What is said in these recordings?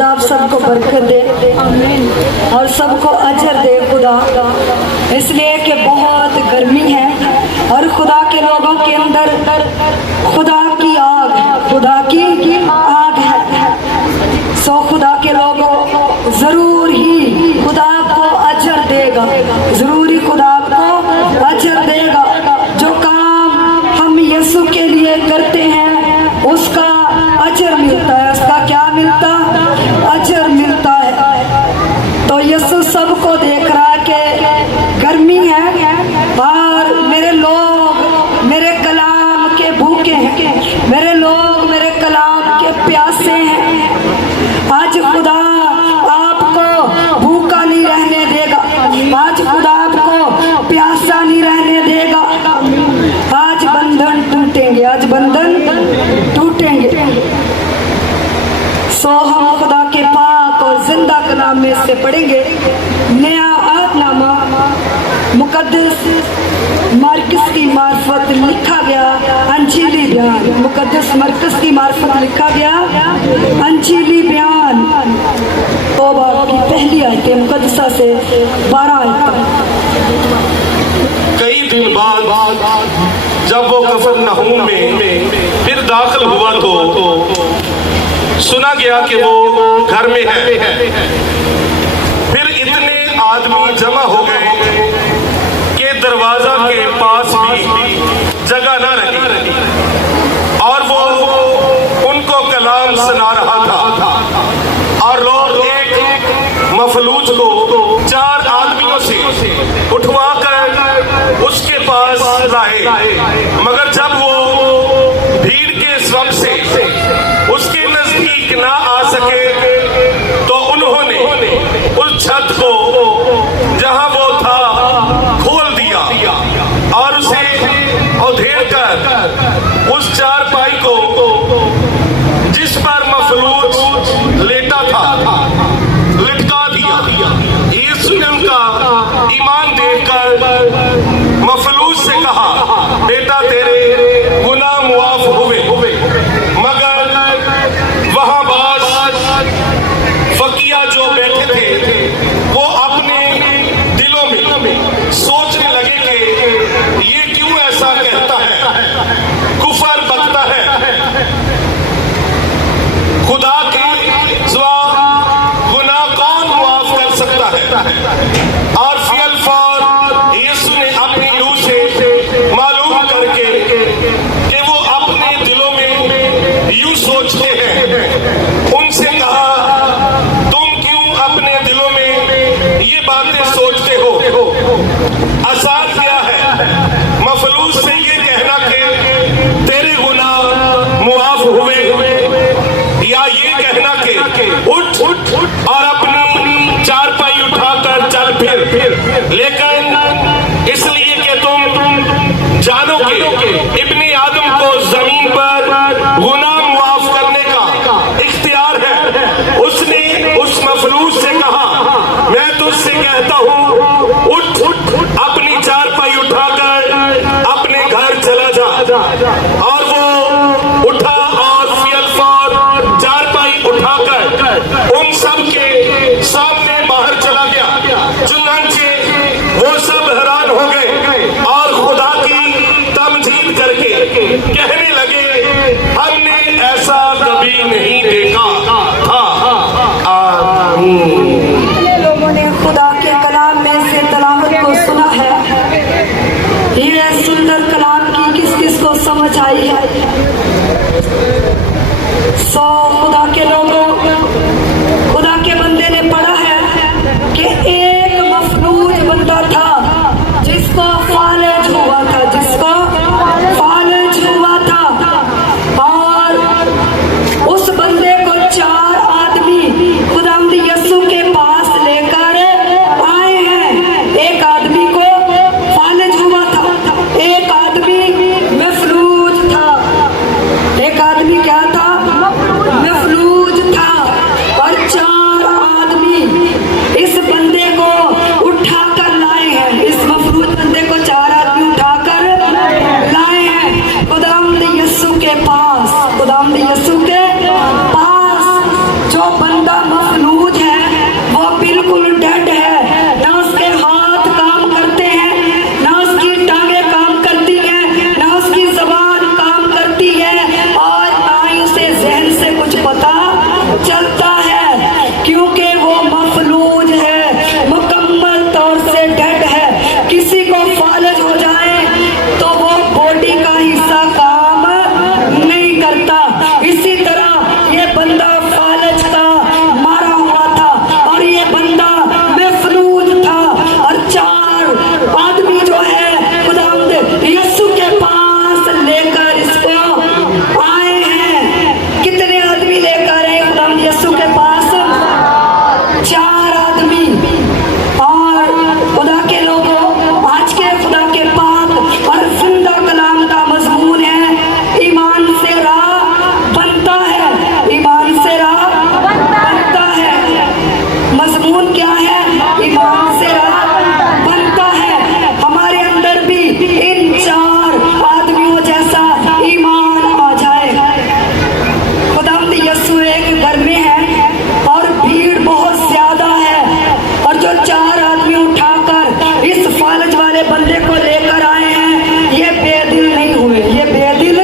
खुदा आप सबको बरकत दे और सबको अजर दे खुदा। इसलिए कि बहुत गर्मी है और खुदा के लोगों के अंदर खुदा की आग है, खुदा की आग है। सो खुदा के लोगों जरूर ही खुदा आपको अजर देगा, जरूर ही खुदा आपको अजर देगा। जो काम हम यीशु के लिए करते हैं उसका अजर मिलता है। उसका क्या मिलता? अजर मिलता है। तो यीशु सबको देख रहा है कि गर्मी है और मेरे लोग मेरे कलाम के भूखे हैं, मेरे लोग मेरे कलाम के प्यासे हैं। आज खुदा आपको भूखा नहीं रहने देगा, आज खुदा आपको प्यासा नहीं रहने देगा। आज बंधन टूटेंगे, आज बंधन टूटेंगे। सो हम खुदा के पाक और जिंदा कलाम में से पढ़ेंगे। नया आदनामा मुकद्दस मरकस की मार्फत लिखा गया अंजीली बयान, मुकद्दस मरकस की मार्फत लिखा गया अंजीली बयान। तो बाब की पहली आयत मुकद्दसा से 12 आयत। कई दिन बाद जब वो कफरनहूम में फिर दाखिल हुआ तो सुना गया कि वो घर में है। फिर इतने आदमी जमा हो गए कि दरवाजा के पास भी जगह न रही और वो उनको कलाम सुना रहा था। और लोग एक मफलूज को 4 आदमियों से उठवाकर उसके पास लाए, मगर जब वो भीड़ के श्रम से उसके नजदीक ना आ सके तो उन्होंने उस छत को जहां वो था खोल दिया और उसे उधेड़ कर उस चारपाई को जिस पर मफलूज लेटा था लटका दिया। यीशु ने उनका ईमान देखकर मफलूज से कहा, बेटा तेरे गुनाह मुआफ हुए। मगर वहां बाज फकिया जो बैठे थे वो अपने दिलों में सोचने लगे कि ये क्यों ऐसा कहता है, कुफर बकता है। खुदा के सिवा गुनाह कौन मुआफ कर सकता है? और फियल फौर यीशु ने अपनी रूह से मालूम करके कि वो अपने दिलों में यूं सोचते हैं, उनसे कहा, तुम क्यों अपने दिलों में ये बातें सोचते हो? आसान क्या है मफलूज से ये कहना कि तेरे गुनाह मुआफ हुए, या ये कहना कि उठ और अपनी चारपाई उठाकर चल फिर। लेकिन इसलिए कि तुम जानो कि इब्ने आदम को जमीन पर गुनाह मुआफ करने का इख्तियार है। उसने उस मफलूज से कहा, मैं तुझसे कहता हूँ उठ अपनी चारपाई उठाकर अपने घर चला जा। और वो उठा और फियल फौर चारपाई उठाकर उन सब के जो बंदा मफलूज है वो बिल्कुल डेड है, ना उसके हाथ काम करते हैं, ना उसकी टांगे काम करती हैं, ना उसकी जबान काम करती है, और ना ही उसे जहन से कुछ पता चलता है, क्योंकि वो मफलूज है, मुकम्मल तौर से डेड है। किसी को फालज हो जाए तो वो बॉडी का हिस्सा काम नहीं करता। इसी तरह ये बंदा फालज था, मारा हुआ था, और ये बंदा मफलूज था, और 4 आदमी जो है खुदावंद यीशु के पास लेकर इसको आए हैं। कितने आदमी लेकर आए खुदावंद यीशु के पास? 4 आदमी। और खुदा के लोगों, आज के खुदा के पाक और जिंदा कलाम का मजमून है, ईमान से राह बनता है, ईमान से राह बनता है। मजमून क्या है? ईमान से राह बनता है। हमारे अंदर भी इन 4 आदमियों जैसा ईमान आ जाए। खुदावंद यीशु एक घर में है और भीड़ बहुत ज्यादा है, और जो 4 आदमी उठाकर इस फालज वाले बंदे को लेकर आए हैं, ये बेदिल नहीं हुए, ये बेदिल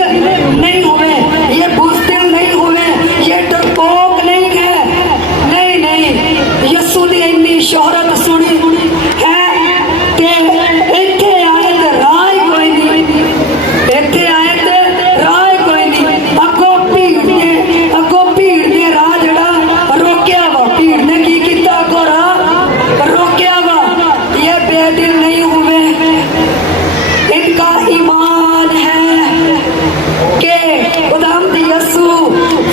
नहीं हुए, ये बुज़दिल नहीं हुए, ये डरपोक नहीं है। नहीं नहीं, यीशु ने इतनी शोहरत सुनी है ते इत्थे आए ते राह ही कोई नहीं, इत्थे आए ते राह ही कोई नहीं। अगो भीड़ ने राह जड़ा रोकिया वा, भीड़ ने की किया, अगो राह रोकिया वा। ये बेदिल नहीं हुए, इनका ईमान है कि खुदावंद यीशु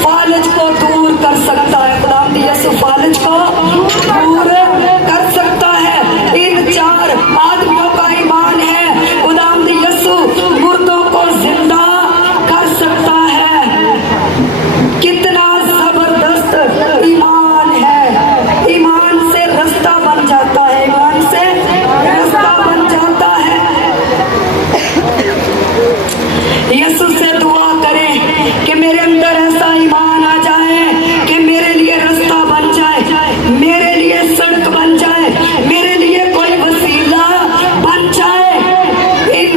फालज को दूर कर सकता है, खुदावंद यीशु फालज को दूर कर सकता है। इन 4 आदमियों का ईमान है खुदावंद यीशु मुर्दों को जिंदा कर सकता है। कितना जबरदस्त ईमान है! ईमान से रास्ता बन जाता है, ईमान से रास्ता बन जाता है। यीशु से दुआ करें कि मेरे अंदर ऐसा ईमान आ जाए कि मेरे लिए रास्ता बन जाए, मेरे लिए सड़क बन जाए, मेरे लिए कोई वसीला बन जाए। इन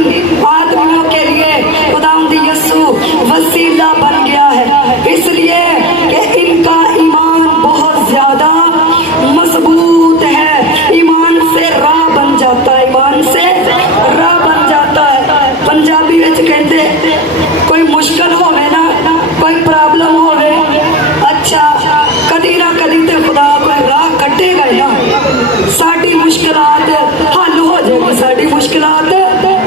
आदमियों के लिए खुदावंद यीशु वसीला बन गया है, इसलिए कि इनका ईमान बहुत ज्यादा मजबूत है। ईमान से राह बन जाता है, ईमान से राह बन जाता है। पंजाबी विच कहते कोई मुश्किल होवे ना, कोई प्रॉब्लम होवे, अच्छा कदी ना कदी ते खुदा कोई राह कटेगा ही ना, साडी मुश्किलात हल हो जाएगी, साडी मुश्किलात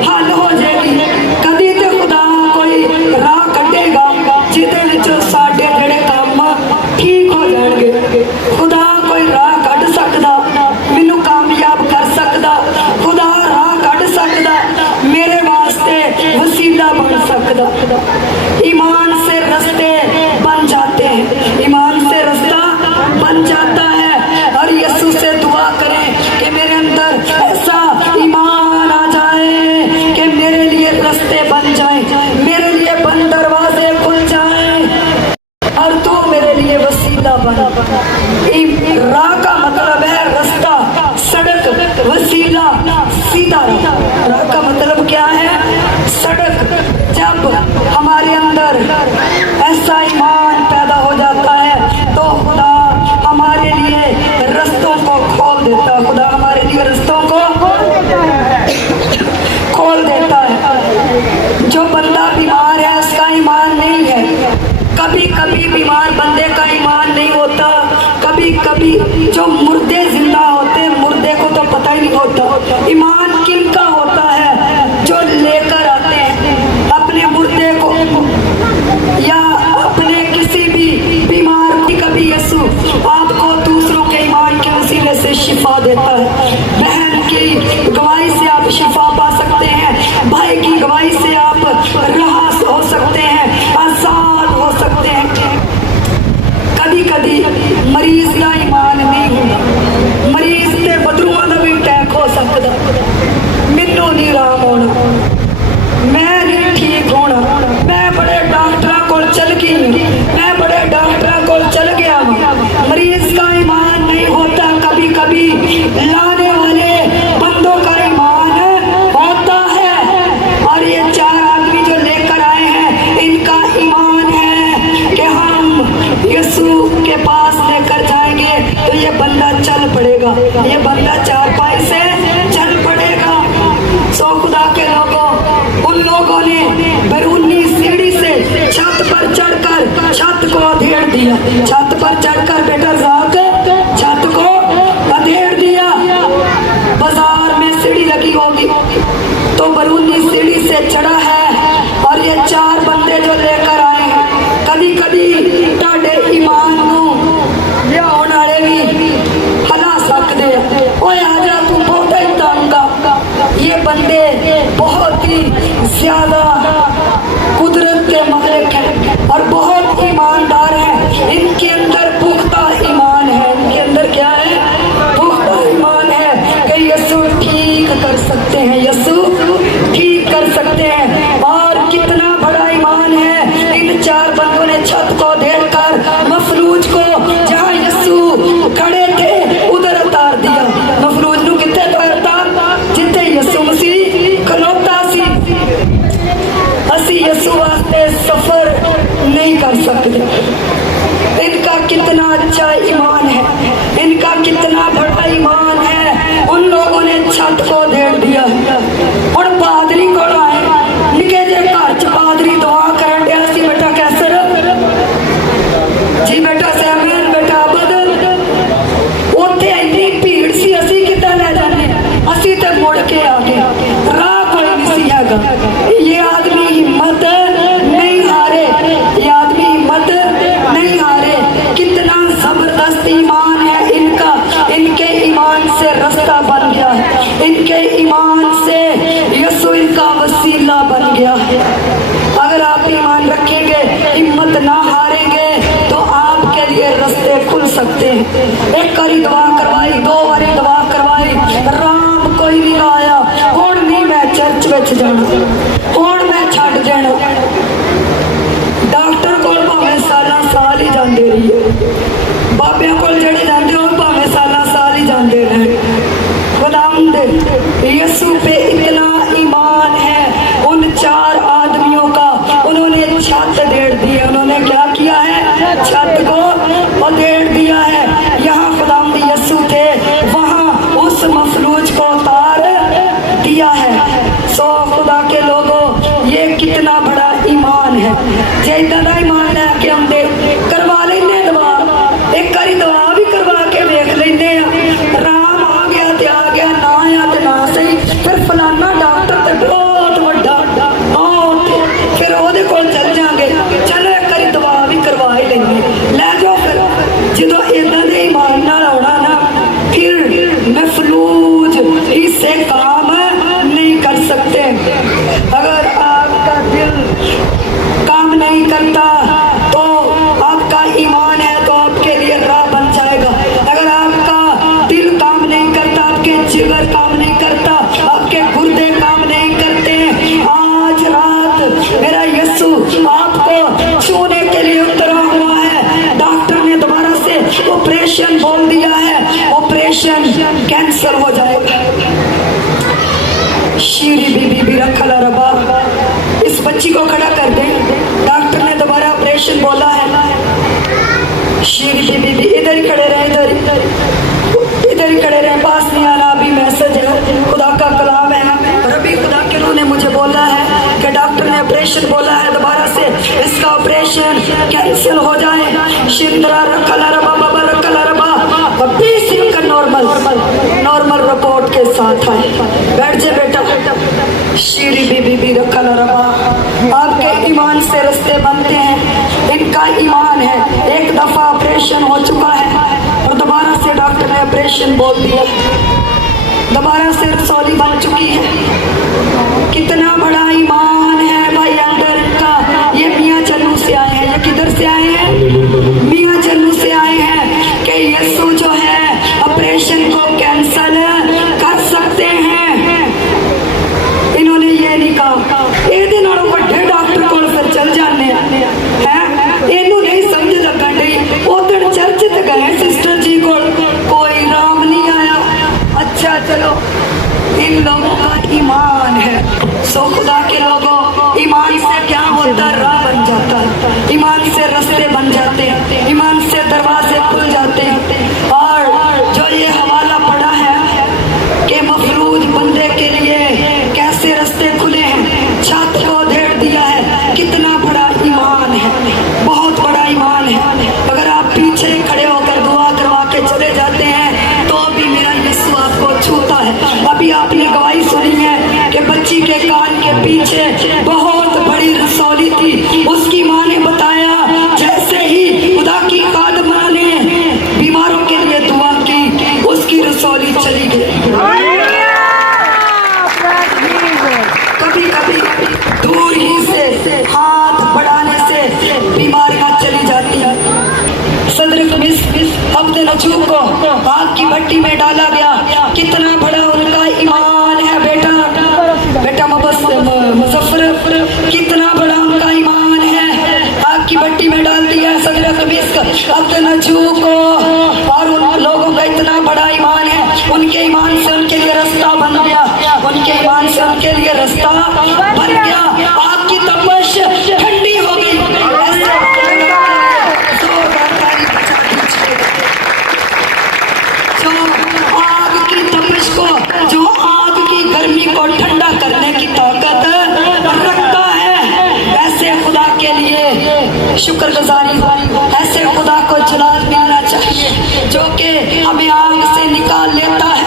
हल हो जाएगी। कदी ते खुदा कोई राह कटेगा जिहदे विच साडे जेहड़े काम ठीक हो जाएंगे। खुदा कोई राह कढ सकदा, मैनू कामयाब कर सकदा, खुदा राह कढ सकदा, मेरे वास्ते वसीला बन सकदा। ईमान से रास्ते बन जाते हैं, ईमान से रास्ता बन जाता है। और यीशु से दुआ करें कि मेरे अंदर ऐसा ईमान आ जाए कि मेरे लिए रास्ते बन जाए, मेरे लिए बंद दरवाजे खुल जाए, और तू मेरे लिए वसीला बना। राह का मतलब है रास्ता, सड़क, वसीला, सीधा राह का मतलब क्या है? सड़क। जब हमारे अंदर ऐसा ईमान पैदा हो जाता है तो खुदा हमारे लिए रास्तों को खोल देता है, खुदा हमारे लिए रास्तों को खोल देता है। जो बंदा बीमार है उसका ईमान नहीं है, कभी कभी बीमार बंदे का ईमान नहीं होता, कभी कभी जो मुर्दे जिंदा होते हैं, मुर्दे को तो पता ही नहीं होता ईमान किनका होता है। जो लेकर आते हैं अपने मुर्दे को या अपने किसी भी बीमार को, कभी यीशु आपको दूसरों के ईमान के वसीले से शिफा देता है। बहन की गवाही से आप शिफा पा सकते हैं, भाई की गवाही से आप राह हो सकते हैं, आजाद हो सकते हैं। कभी कभी मरीज का ईमान नहीं होता, मरीज के बदरुआ का भी अटैक हो सकता, मैनू नहीं आराम होना, मैं नहीं ठीक होना, मैं बड़े डॉक्टर को चल गई, मैं बड़े डॉक्टर को चल गया, लाने वाले बंदों का ईमान होता है। और ये 4 आदमी जो लेकर आए हैं, इनका ईमान है कि हम यीशु के पास लेकर जाएंगे तो ये बंदा चल पड़ेगा, ये बंदा 4 पाई से चल पड़ेगा। सो खुदा के लोगों, उन लोगों ने बैरूनी सीढ़ी से छत पर चढ़कर छत को अधेड़ दिया। छत पर चढ़कर बेटा जाक छत को अधेड़ दिया। बाजार में सीढ़ी लगी होगी तो बैरूनी सीढ़ी से चढ़ा है। और ये 4 बंदे जो लेकर आए हैं, कभी कभी ताड़े ईमान नूं या होने वाले भी हला सकते। ओए आजा तू बहुत ही तंगा। ये बंदे बहुत ही ज्यादा कुदरत के मालिक हैं और बहुत ईमानदार हैं। इनके अंदर पुख्ता ईमान है। इनके अंदर क्या है? पुख्ता ईमान है कि यीशु ठीक कर सकते हैं, यीशु ठीक कर सकते हैं। और कितना बड़ा ईमान है, इन 4 बंदों ने छत को देखकर मफलूज को जहाँ यीशु खड़े थे उधर उतार दिया। मफलूज नू कितने उतारता? जितने यीशु मसीह खलोता सी। असी यीशु वास्ते सफर नहीं कर सकते। इनका कितना अच्छा ईमान है, इनका कितना बड़ा ईमान है। उन लोगों ने छत को धेड़ दिया। और पादरी को आए निके जे घर च पादरी दुआ करन दिया सी। बेटा कैसर जी, बेटा सैमन, बेटा अबद, उत्थे इतनी भीड़ सी, असी कितना ले जाने? असी तो मुड़ के आ गए, राह कोई नहीं सी हैगा। ये आदमी हिम्मत नहीं हारे, ये आदमी हिम्मत नहीं हारे। कितना जबरदस्त ईमान है इनका। इनके ईमान से रास्ता बन गया है, इनके ईमान से यीशु इनका वसीला बन गया है। अगर आप ईमान रखेंगे, हिम्मत ना हारेंगे तो आपके लिए रास्ते खुल सकते हैं। एक बारी दुआ करवाई, 2 बारी दुआ करवाई, राम कोई नहीं आया। हुण नहीं मैं चर्च विच जाना, हुण मैं छड्ड जाना। डॉक्टर को भावें सालां साल ही जाते रहिए, बाबिया को जड़ी जाते हो भावें सालां साल ही जाते रहे। खुदावंद यीशु पे इतना ईमान है उन 4 आदमियों का। उन्होंने छत धेड़ दी है। उन्होंने क्या किया है? छत को उधेड़ दिया है। यहाँ खुदावंद यीशु थे, वहाँ उस मफलूज को उतार दिया है। सो खुदा के लोगों, ये कितना बड़ा ईमान है। जे इदा दा ईमान लैके आंदे, करवा लेने दवा, एक बारी दवा भी करवा के देख लेने। राम आ गया ते आ गया, ना आया ते ना सही। फिर फलाना डॉक्टर ते बहुत वड्डा, फिर ओहदे कोल चल जाएंगे। चलो एक बारी दवा भी करवा ही लेंगे, लै जाओ। फिर जो इदा दे ईमान नाल आउणा ना, फिर मफलूज इससे काम नहीं कर सकते। अगर आपका दिल काम नहीं करता तो आपका ईमान है तो आपके लिए राह बन जाएगा। अगर आपका दिल काम नहीं करता, आपके जिगर काम नहीं करता, आपके गुर्दे काम नहीं करते, आज रात मेरा यीशु आपको छूने के लिए उतरा हुआ है। डॉक्टर ने दोबारा से ऑपरेशन बोल दिया है, ऑपरेशन कैंसर हो जाएगा। शीरी बीबी भी रखला रबा, इस बच्ची को खड़ा कर दे। डॉक्टर ने दोबारा ऑपरेशन बोला है। शीरी बीबी इधर ही खड़े रहे, इधर ही खड़े रहे, पास नहीं आना। अभी मैसेज है, खुदा का कलाम है। और अभी खुदा के रूह ने मुझे बोला है कि डॉक्टर ने ऑपरेशन बोला है, दोबारा से इसका ऑपरेशन कैंसिल हो जाए। शिंदरा रखला रबा, बाबा रखला रबा, नॉर्मल रिपोर्ट के साथ है। बैठ जा बेटा। शीरी बीबी भी रखा रबा, आपके ईमान से रास्ते बनते हैं। इनका ईमान है। एक दफा ऑपरेशन हो चुका है और दोबारा से डॉक्टर ने ऑपरेशन बोल दिया, दोबारा से रसौली बन चुकी है। कितना बड़ा ईमान है भाई अंदर इनका। ये मियाँ चन्नू से आए हैं। ये किधर से आए हैं? मियाँ चन्नू से आए हैं कि यीशु जो है ऑपरेशन को कैंसल कर सकते हैं। इन्होंने ये नहीं कहा ये बड़े डॉक्टर को फिर चल जाने हैं। इनू नहीं समझ लगन रही। उधर चर्च गए सिस्टर जी को, कोई राम नहीं आया, ईमान है। सो खुदा के लोगों, ईमान से क्या होता है? राह बन जाता है, ईमान से रास्ते बन जाते हैं, ईमान से दरवाजे खुल जाते हैं। और जो ये हवाला पड़ा है कि मफलूज बंदे के लिए कैसे रास्ते खुले हैं, छत को उधेड़ दिया है, कितना बड़ा ईमान है, बहुत बड़ा ईमान है। अगर आप पीछे खड़े होकर दुआ करवा के चले जाते हैं तो भी मेरा यीशु आपको छूता है। अभी आपने गवाही सुनी है कि बच्ची के कान के पीछे बहुत बड़ी रसौली थी। उसकी माँ ने बताया जैसे ही खुदा की खादमा ने बीमारों के लिए दुआ की, उसकी रसौली चली गई। कभी कभी दूर ही से हाथ बढ़ाने से बीमारियां चली जाती हैं। सदर अपने नजूब को आग की भट्टी में डाला गया, कितना बड़ा उनका ईमान है बेटा, बेटा मुजफ्फर, कितना बड़ा उनका ईमान है। आग की भट्टी में डाल दिया सदर अपने नजूब को, और उन लोगों का इतना बड़ा ईमान है, उनके ईमान से उनके लिए रास्ता बन गया, उनके ईमान से उनके लिए रास्ता बन गया। आग की तपश ठंडी हो गई। जो आग की गर्मी को ठंडा करने की ताकत रखता है, ऐसे खुदा के लिए शुक्रगुजारी, ऐसे खुदा को जलाल मिलना चाहिए जो कि हमें आग से निकाल लेता है,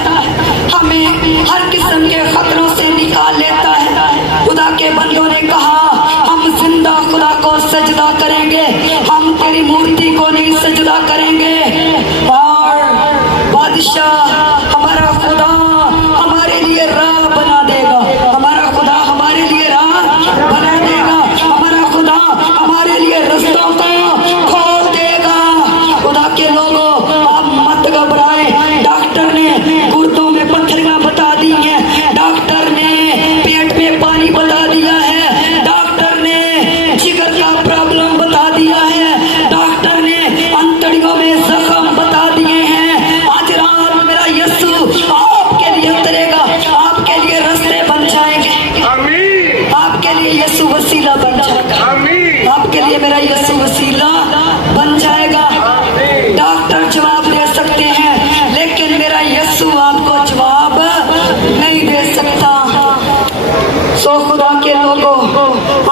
हमें हर किस्म के खतरों से निकाल लेता है। खुदा के बंदों ने कहा हम जिंदा खुदा को सजदा करेंगे, हम तेरी मूर्ति को नहीं सजदा करेंगे। और बादशाह हमारा खुदा हमारे लिए राह बना देगा, हमारा खुदा हमारे लिए राह बना देगा, हमारा खुदा हमारे लिए रास्तों को खोल देगा। खुदा के लोगों, आप मत घबराएं। डॉक्टर ने गुर्दों में पत्थरियां बता दी हैं, डॉक्टर ने पेट में पानी बता दिया है, डॉक्टर ने जिगर का प्रॉब्लम बता दिया है, डॉक्टर ने अंतड़ियों में जख्म बता दिए हैं। आज रात मेरा यीशु आपके लिए उतरेगा, आपके लिए रास्ते बन जाएंगे, आपके लिए यीशु वसीला बन जाएगा, आपके लिए मेरा यीशु वसीला बन जाएगा। डॉक्टर जवाब दे सकते हैं लेकिन मेरा यीशु आपको जवाब नहीं दे सकता। सो खुदा के लोगों,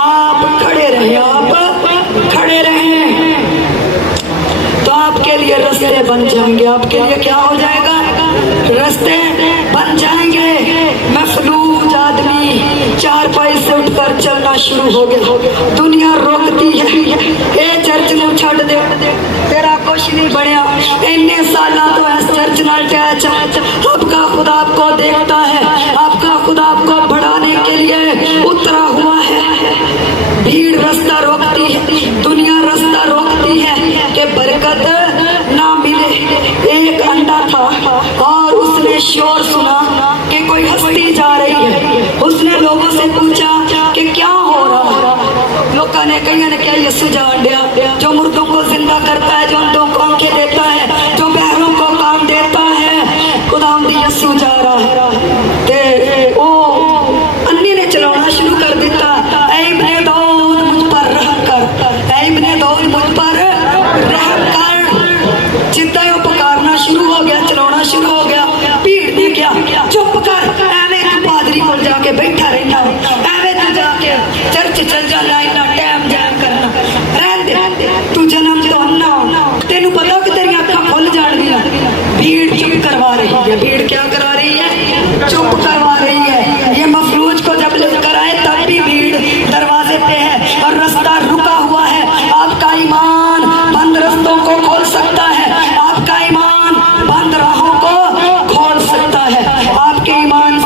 आप खड़े रहे, आप खड़े रहे तो आपके लिए रास्ते बन जाएंगे। आपके लिए क्या हो जाएगा? रास्ते बन जाएंगे। मफलूज आदमी चारपाई से उठकर चलना शुरू हो गया। दुनिया रोकती है, ए चर्च में छड़ दे, तेरा कुछ नहीं बढ़िया, इन्ने साल तो इस चर्च नाल टैच। आपका खुदा आपको देखता है, आपका खुदा आपको बढ़ाने के लिए उतरा हुआ है। भीड़ रास्ता रोकती है, दुनिया रास्ता रोकती है कि बरकत ना मिले। एक अंडा था और उसने शोर सुना कि कोई हस्ती जा रही है। उसने लोगों से पूछा कि क्या हो रहा है। लोगों ने कही ने क्या यीशु जान दिया, जो मुर्दों को जिंदा करता है, जो अंधों को आंखें देता है, जो बहरों को काम देता है, खुदावंद यीशु जा रहा है। ते ओ अन्नी ने चलाना शुरू कर दिता, ऐ इब्ने दाऊद मुझ पर रहम कर, ऐ इब्ने दाऊद मुझ पर रहम कर। जिद्दा यो पुकारना शुरू हो गया, चलाना शुरू हो गया। भीड़ ने क्या, चुप कर, एवें तू पादरी को जाके बैठा रहना, एवें तू जाके चर्च चल जाना, इतना टाइम जाया करना, रहन दे, तू जन्म तो अन्ना, तेनू पता कि तेरी अखा खुल जाएगी। भीड़ चुप करवा रही है, भीड़ क्या करा रही है? चुप करवा रही है। ये मफलूज को जब लेकर आए तब भी भीड़ दरवाजे पे है और रास्ता रुका हुआ है। आपका ईमान बंद रास्तों को खोल सकता है, आपका ईमान बंद राहों को खोल सकता है। आपके ईमान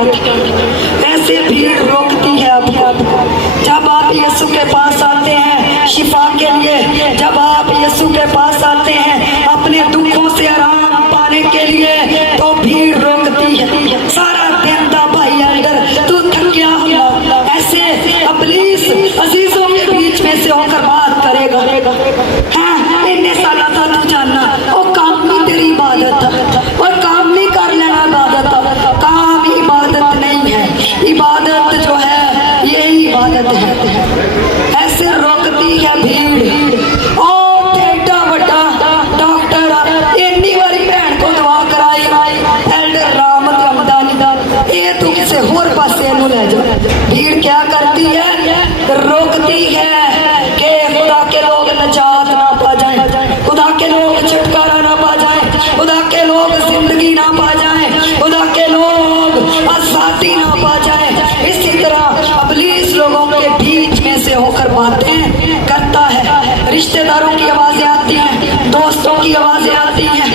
देता था। ऐसे भीड़ रोकती है आपको। जब आप यीशु के पास आते हैं शिफा के लिए, जब आप यीशु के पास आते हैं अपने दुखों से आराम पाने के लिए, तो भीड़ रोकती है। सारा दिन दा भाई अंदर तू थक गया होगा, ऐसे इब्लीस अजीजों के बीच में से होकर बात करेगा। हाँ, इतने साल था तू जानना, और काम भी तेरी इबादत था, और काम भी कर लेना इबादत था। काम इबादत नहीं है, इबादत जो है यही इबादत है। ऐसे रोकती है भीड़। और बेटा बड़ा डॉक्टर इतनी बारी भैन को दवा कराई, एल्डर राम हमदानी ये तू किसे होर पासे नू ले जा। भीड़ क्या करती है? रोकती है कि खुदा के लोग नजात ना पा जाए, खुदा के लोग छुटकारा ना पा जाए, खुदा के लोग जिंदगी ना पा जाए, खुदा के लोग आजादी ना पा जाए। इसी तरह इब्लीस लोगों के बीच में से होकर बातें करता है। रिश्तेदारों की आवाजें आती हैं, दोस्तों की आवाजें आती हैं,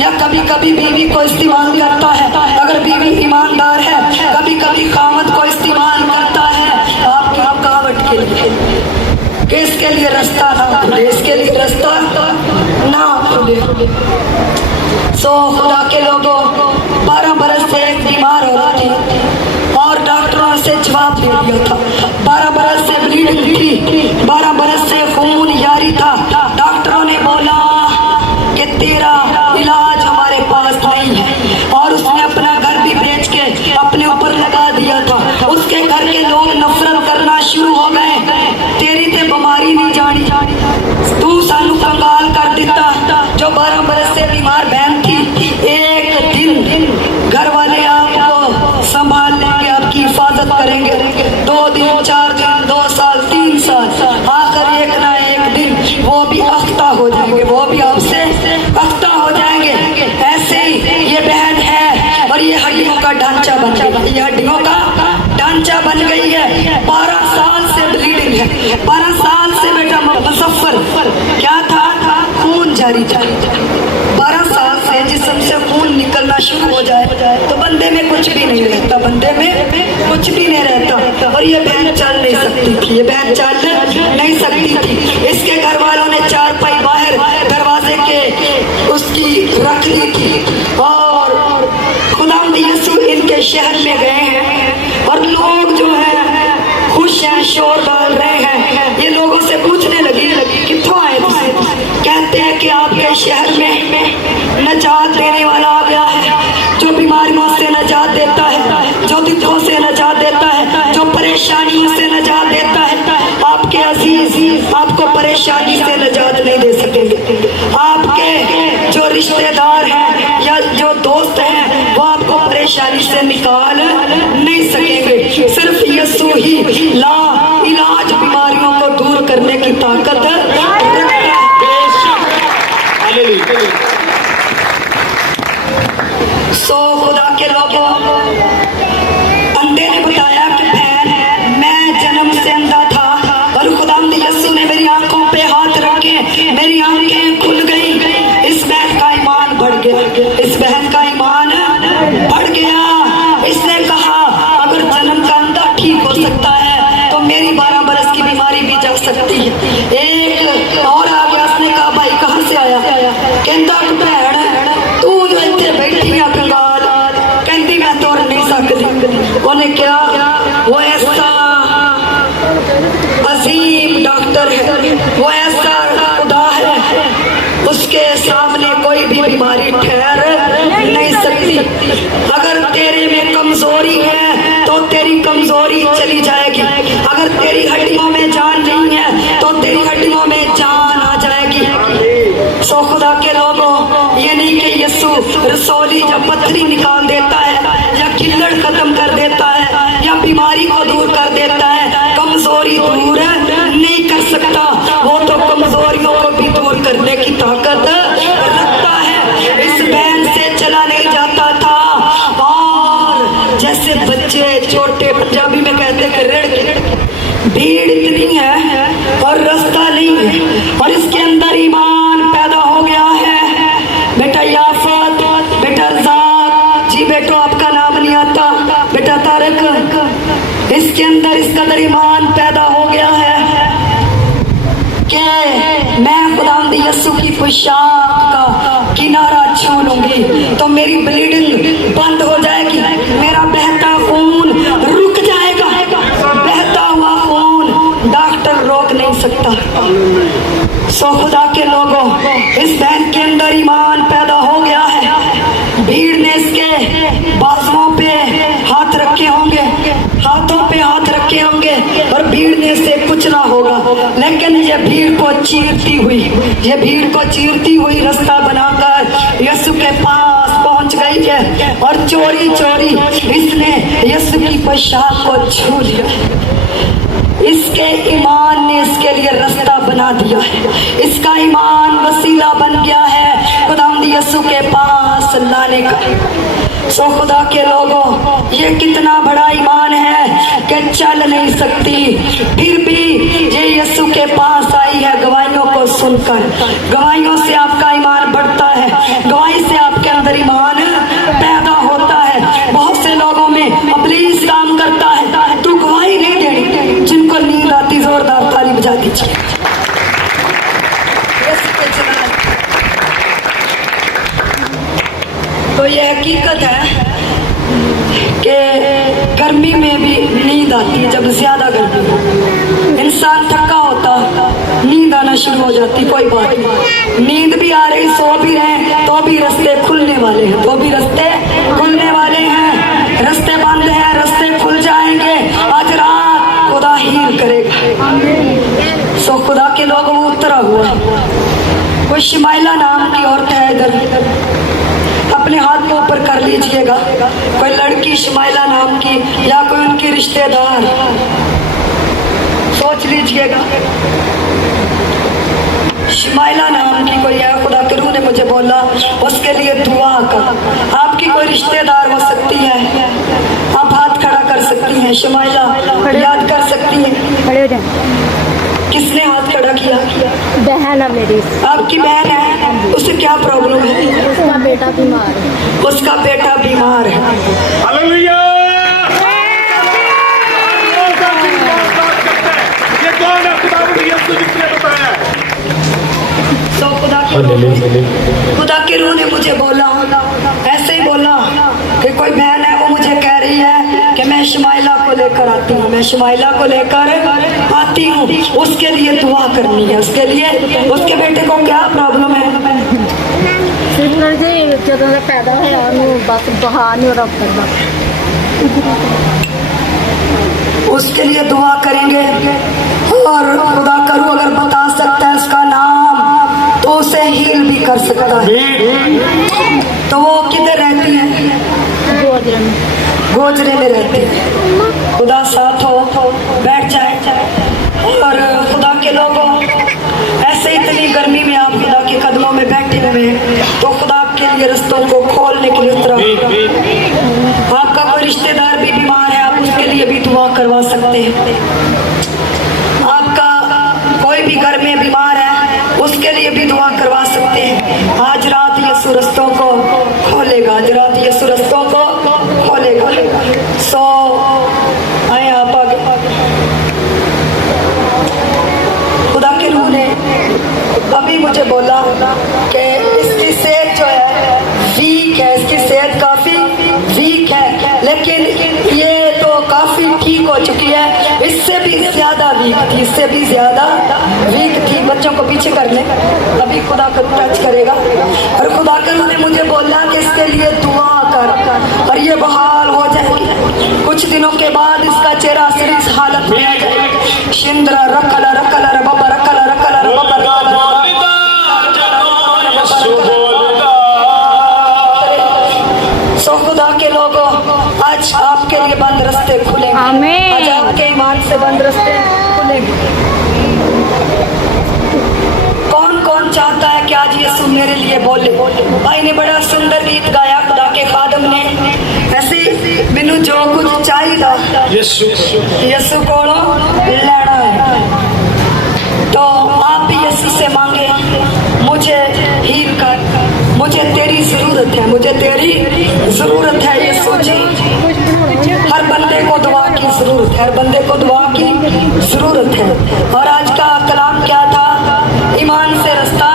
या कभी कभी बीवी को इस्तेमाल करता है। अगर बीवी ईमानदार है, कभी कभी कामत को इस्तेमाल करता है आपकी रुकावट के लिए, कि इसके लिए रास्ता ना खुले, इसके लिए रास्ता ना खुले। सो खुदा के लोगों 12 बरस से एक बीमार औरत थी और डॉक्टरों से जवाब दे दिया था। 12 बरस से ब्लीडिंग थी, 12 बरस से खून जारी था। डॉक्टरों ने बोला कि तेरा इलाज हमारे पास नहीं है, और उसने अपना घर भी बेच के अपने ऊपर लगा दिया था। उसके घर के लोग नफरत करना शुरू हो गए, तेरी ते बीमारी नहीं जानी, तू सानू कंगाल कर दिता। जो 12 बरस से बीमार बहन थी, एक दिन घर वाले आपको संभाल लेंगे, आपकी हिफाजत करेंगे। 2 दिन, 4 दिन, 2 साल, 3 साल, आकर एक ना एक दिन वो भी अख्ता हो जाएंगे, वो भी आपसे अख्ता हो जाएंगे। ऐसे ही ये बहन है और ये हड्डियों का ढांचा बन गई, ये हड्डियों का ढांचा बन गई है। 12 साल से ब्लीडिंग है, 12 साल से बेटा मुसफ्फर क्या था? खून जारी था। 12 साल से जिस्म से खून निकलना शुरू हो जाए तो बंदे में कुछ भी नहीं रहता, बंदे में कुछ भी नहीं रहता। और ये बहन चल नहीं सकती थी, ये बहन चल नहीं सकती थी। इसके घर वालों ने 4 पाई बाहर दरवाजे के उसकी रख ली थी, और खुदावंद यीशु इनके शहर में गए हैं और लोग जो है खुश हैं, शोर डाल रहे हैं। ये लोगों से पूछने लगी कित्थों आए तुम? कहते हैं कि आपके शहर में नजात देने वाला आ गया है, जो बीमारियों से नजात देता है, जो दुखों से नजात देता है, जो परेशानियों से नजात देता है। आपके अजीज आपको परेशानी से नजात नहीं दे सकेंगे। आपके जो रिश्तेदार हैं या जो दोस्त हैं वो आपको परेशानी से निकाल नहीं सकेंगे। सिर्फ यीशु ही ला इलाज बीमारियों को दूर करने की ताकत रखता है। सो खुदा के लोगों, अंधे ने बताया कि बहन मैं जन्म से अंधा था, और खुदावंद यीशु ने मेरी आंखों पे हाथ रखे, मेरी आंखें खुल गई। इस बहन का ईमान बढ़ गया, इस बहन का ईमान बढ़ गया। इसने कहा अगर जन्म का अंधा ठीक हो सकता है तो मेरी 12 बरस की बीमारी भी जा सकती है। एक और आ गया, उसने कहा भाई कहाँ से आया? कहता भैन तू जो इतने बैठी है कंगाल, कहती मैं तोड़ नहीं सकती। उन्हें क्या, वो ऐसा अजीम डॉक्टर है, वो ऐसा खुदा है, उसके सामने कोई भी बीमारी ठहर नहीं सकती। अगर तेरे में कमजोरी है तो तेरी कमजोरी चली जाएगी, अगर तेरी हड्डियों में जान नहीं है तो तेरी हड्डियों में जान आ जाएगी। सो खुदा के लोगों, ये नहीं कि यीशु रसौली जब पत्थरी निकाल देता है या किल्लड़ खत्म कर देता है या बीमारी को दूर कर देता है, कमजोरी दूर नहीं कर सकता। वो तो कमजोरियों को भी दूर करने की ताकत रखता है। इस बहन से चला नहीं जाता था, और जैसे बच्चे छोटे, पंजाबी में कहते हैं ऋण के, भीड़ इतनी है और रास्ता नहीं है, और इसके अंदर ईमान पैदा हो गया है। बेटा याफत, बेटा रज़ाक जी, बेटो आपका नाम नहीं आता, बेटा तारक, इसके अंदर इस कदर ईमान पैदा हो गया है कि मैं खुदावंद यीशु की पोशाक का किनारा छू लूंगी तो मेरी ब्लीडिंग बंद हो जाएगी, मेरा बहता खून रुक जाएगा। बहता हुआ खून डॉक्टर रोक नहीं सकता। सो खुदा के लोगों, इस बहन के अंदर ईमान पैदा हो गया है। भीड़ ने इसके बाजुओं पे हाथ रखे होंगे, हाथों पे हाथ रखे होंगे और भीड़ ने इसे कुचला होगा, लेकिन ये भीड़ को चीरती हुई, ये भीड़ को चीरती हुई रास्ता बनाकर यीशु के पास पहुंच गई है और चोरी चोरी इसने यीशु की पोशाक को छू लिया। इसके ईमान ने इसके लिए रास्ता बना दिया है, इसका ईमान वसीला बन गया है खुदावंद यीशु के पास लाने का। सो खुदा के लोगों, ये कितना बड़ा ईमान है कि चल नहीं सकती, फिर भी ये यीशु के पास आई है गवाहियों को सुनकर। गवाहियों से आपका ईमान बढ़ता है, गवाही से आपके अंदर ईमान पैदा होता है। बहुत से लोगों में इब्लीस काम करता है, तू गवाही नहीं देनी, जिनको नींद आती जोरदार ताली बजा दीजिए। तो ये हकीकत है कि गर्मी में भी नींद आती है। जब ज्यादा गर्मी हो, इंसान थका होता, नींद आना शुरू हो जाती, कोई बात नहीं, नींद भी आ रही, सो भी रहे तो भी रास्ते खुलने वाले हैं, तो भी रास्ते खुलने वाले हैं। रास्ते बंद हैं, रास्ते खुल जाएंगे। आज रात खुदा हील करेगा। सो खुदा के लोगों में उतरा हुआ कोई शिमाइला नाम की औरत है, इधर अपने हाथ को ऊपर कर लीजिएगा। कोई लड़की शिमाइला नाम की या कोई उनकी रिश्तेदार, सोच लीजिएगा। शिमाइला नाम की कोई है, खुदा के रूह ने मुझे बोला उसके लिए दुआ कर। आपकी कोई रिश्तेदार हो सकती है, आप हाथ खड़ा कर सकती हैं। शिमाइला याद कर सकती हैं? खड़े हो जाए। किसने हाथ खड़ा किया? बहन है मेरी। आपकी बहन है, उसे क्या प्रॉब्लम है? उसका बेटा बीमार है। उसका बेटा बीमार है। हालेलुया। ये कौन है? खुदावंद यीशु जिसने बताया। तो खुदा के रूह ने मुझे बोला, ऐसे ही बोला कि कोई बहन है, वो मुझे कह रही है कि मैं शिमाइला को लेकर आती हूँ, मैं शिमाइला को लेकर आती हूँ, उसके लिए दुआ करनी है। उसके लिए, उसके बेटे को क्या प्रॉब्लम है? जो पैदा है बस बाहर नहीं हो रहा, उसके लिए दुआ करेंगे। और खुदा का रूह अगर बता सकता है उसका नाम तो उसे हील भी कर सकता है। तो वो किधर रहती है? गोजरे में रहती है। खुदा साथ हो, बैठ जाए। और खुदा के लोगों, ऐसे इतनी गर्मी में आप खुदा के कदमों में बैठे हुए हैं, तो खुदा आपके लिए रास्तों को खोलने के लिए उतरा। आपका कोई रिश्तेदार भी बीमार है, आप उसके लिए भी दुआ करवा सकते हैं। आपका कोई भी घर में बीमार है, उसके लिए भी दुआ करवा सकते हैं। आज रात यीशु रास्तों को खोलेगा, आज रात यीशु रास्तों को खोलेगा। सो आए आप आगे। खुदा के रूह ने अभी मुझे बोला कि इसकी सेहत जो है वीक है, इसकी सेहत काफी वीक है, लेकिन ये तो काफी ठीक हो चुकी है। इससे भी ज्यादा वीक थी, इससे भी ज्यादा वीक थी। बच्चों को पीछे कर ले, अभी खुदा को टच करेगा। और खुदा के रूह ने मुझे बोला कि इसके लिए दुआ कर और ये बहाल हो जाएगी। कुछ दिनों के बाद इसका चेहरा सिर्फ इस हालत में आ जाएगा। शिंद्रा रखला रखला रबा रखला रखला रबा सो खुदा के लोगों, आज आपके लिए बंद रास्ते खुलेंगे। आमीन। आज आपके ईमान से बंद रास्ते खुलेंगे। कौन कौन चाहता है कि आज यीशु मेरे लिए बोले? भाई ने बड़ा सुंदर गीत गाया, खुदा के खादम ने। ऐसे मैनू जो कुछ चाहिए यीशु को लेना है, तो आप भी यीशु से मांगे, मुझे हील कर, मुझे तेरी जरूरत है, मुझे तेरी जरूरत है यीशु जी। हर को दुआ की जरूरत है, हर बंदे को दुआ की जरूरत है। और आज का कलाम क्या था? ईमान से रास्ता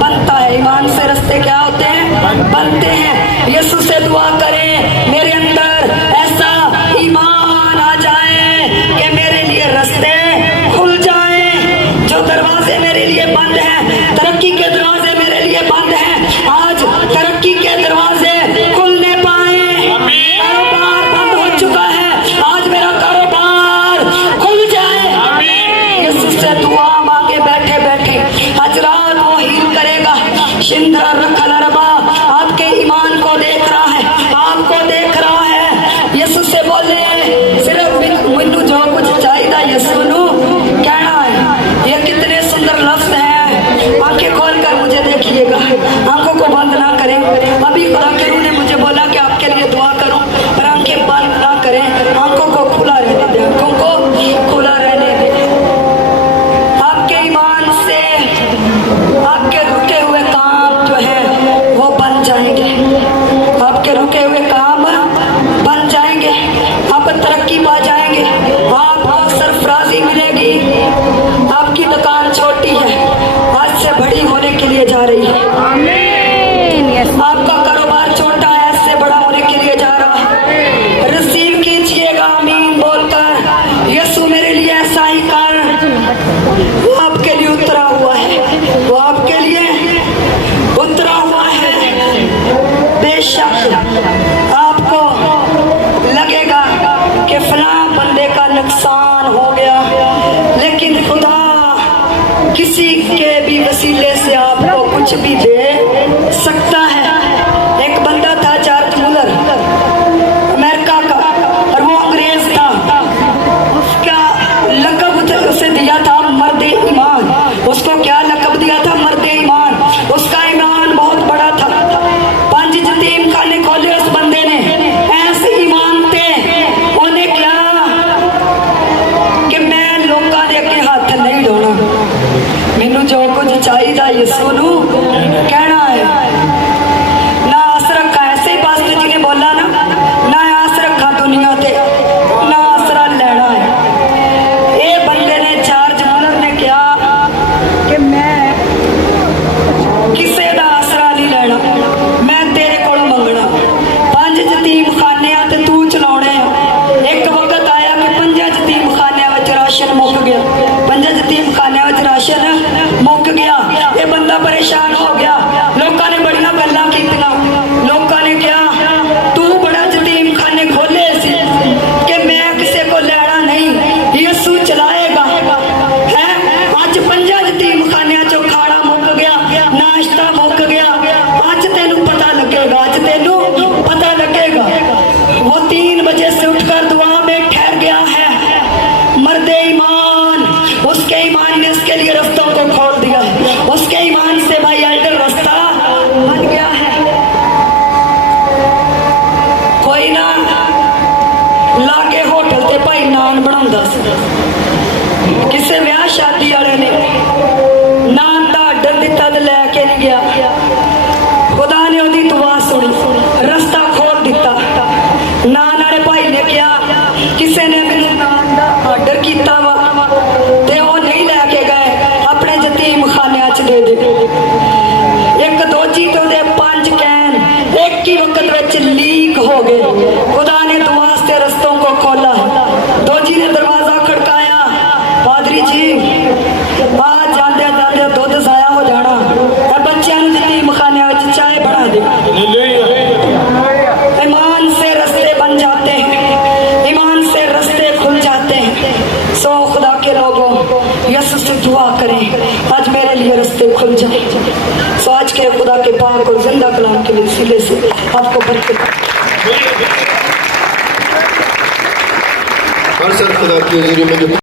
बनता है। ईमान से रास्ते क्या होते हैं? बनते हैं। यीशु से दुआ करें, मेरे अंदर ऐसा ईमान आ जाए कि मेरे लिए रास्ते खुल जाएं। जो दरवाजे मेरे लिए बंद हैं, तरक्की के दरवाजे मेरे लिए बंद हैं, आज तरक्की के दरवाजे खुलने पाए। कारोबार बंद हो चुका है, आज मेरा कारोबार खुल जाए। यीशु से दुआ मांगे बैठे बैठे, आज रात वो हील करेगा। शिंद्रा रखल रबा आपके ईमान को देख रहा है, आपको देख रहा है। यीशु से बोले, सिर्फ मैनू जो कुछ चाहिए यीशु नू कहना है। ये कितने सुंदर लफ्ज हैं। आंखें खोल कर मुझे देखिएगा, आंखों को बंद ना करें। अभी खुदा के रूह ने मुझे बोला कि आपके लिए दुआ करूं, पर आंखें बंद ना करें, आंखों को खुला रहने दें, आंखों को खुला रहने दें। आपके ईमान से आपके रुके हुए काम जो है वो बन जाएंगे। आपके रुके हुए काम बन जाएंगे, आप तरक्की पा जाएंगे, आपको सरफराजी मिलेगी। आपकी दुकान छोटी है, आज से बड़ी होने के लिए जा रही है। आपका कारोबार छोटा है, आज से बड़ा होने के लिए जा रहा है। रिसीव कीजिएगा आमीन बोलकर। यीशु मेरे लिए ऐसा ही कर, वो आपके लिए उतरा हुआ है, वो आपके लिए उतरा हुआ है। बेशक आपको लगेगा कि फलां बंदे का नुकसान हो गया, लेकिन खुदा किसी के भी वसीले से आपको कुछ भी दे सकता है। एक बंदा था जॉर्ज मुलर, अमेरिका का, और वो अंग्रेज था। उसका लकब उसे दिया था मर्द ईमान। उसको क्या लकब दिया था? मर्द ईमान। उसका ईमान बहुत बड़ा था। 5 यतीम खाने खोले उस बंदे ने, ऐसे ईमान थे। उन्हें क्या कि मैं लोगों के अगे हाथ नहीं ढोना, मैनू जो कुछ चाहिए यीशु नू कहना है। ना आस रखा, ऐसे ही पास्टर जी ने बोला ना, ना आस रखा दुनिया ते, ना आसरा लेना है। ये बंदे ने, जॉर्ज मुलर ने क्या कि मैं किसी का आसरा नहीं लेना, मैं तेरे कोलों मंगना। 5 यतीम खाने ते तू चलाने। एक वक्त आया कि 5 यतीम खाने राशन मुक गया, 5 यतीम खाने राशन मुक गया। ये बंदा परेशान हो गया। लोगों ने बड़िया गल्लां कीतियां। लोगों ने क्या, तू बड़ा यतीम खाने खोले सी कि मैं किसी को लेना नहीं, यीशु चलाएगा है। आज 5 यतीम खाने चो खाना मुक गया, नाश्ता मुक गया। आज तेनू पता लगेगा, आज तेनू पता लगेगा। वो 3 बजे से उठकर दुआ में ठहर गया है। मर्द ईमान, उसके ईमान ने उसके लिए रास्तों को खोल दिया है। उसके ईमान से भाई एल्डर रास्ता बन गया है। कोई ना लागे होटल ते भाई नान बनाਉਂਦਾ ਸੀ, ਕਿਸੇ ਵਿਆਹ शादी वाले ने नान ਦਾ आर्डर ਦਿੱਤਾ ਤੇ ਲੈ ਕੇ ਨਹੀਂ ਗਿਆ। खुदा ने ਉਹਦੀ दुआ सुनी, रास्ता खोल दिता। नान वाले भाई ने क्या, किसी ने मैनू नान ਦਾ आर्डर ਕੀਤਾ वा ते ਉਹ नहीं लैके गए, अपने यतीम खानिया च दे दे। एक दोजी तो दे 5 कैन एक ही वक्त विच लीक हो गए। खुदा ने दुआ से रस्तों को खोला। दोजी ने दरवाजा खड़काया, पादरी जी आज जाते जाते दुध जाया हो जाना, बच्चों यतीम खानिया च चाय बना दे। ईमान से रास्ते बन जाते हैं, ईमान से रास्ते खुल जाते हैं। सो खुदा के लोगों, यीशु से दुआ करें, आज मेरे लिए रास्ते खुल जाए। सो आज के खुदा के पाक और जिंदा कलाम के वसीले से आपको बरकत। हर सर खुदा की हजूरी में जो